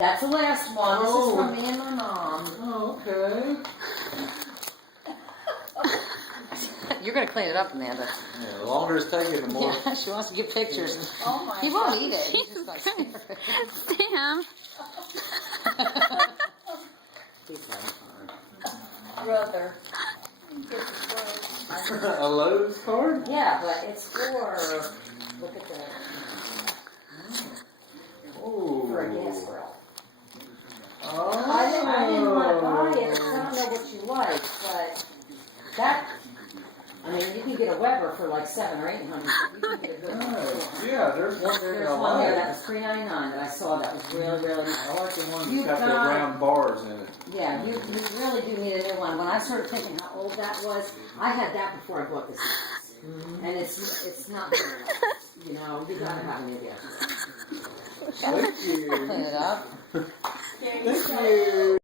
That's the last one. This is from me and my mom. Oh, okay. You're going to clean it up, Amanda. Yeah, the longer it's taking, the more. Yeah, she wants to give pictures. Oh my He won't eat it. He's just like, Sam. brother. A Lowe's card? Yeah, but it's for, look at that, Ooh. for a gas grill. Oh. I didn't want to buy it, 'cause I don't know what you like, but that, I mean, you can get a Weber for like $700 or $800, but you can get a good one. Yeah, there's one there There's I one there like. that was $3.99 that I saw that was really, really nice. I like the one You that's got the got- round bars in it. Yeah, you really do need a new one. When I started thinking how old that was, I had that before I bought this house. And it's not very old. You know, you gotta have a new gas. Thank you. clean it up. Thank you.